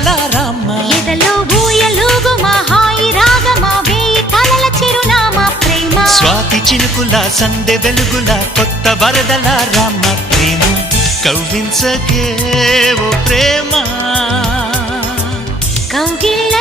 వరదల రామ ఎదలో ఊయలుగు మా హాయి రాగమా వేయి కలల చిరునామా ప్రేమ స్వాతి చినుకుల సందె వెలుగుల కొత్త వరదల రామ ప్రేమ కవ్వించకే ఓ ప్రేమ కౌగిళ్ళ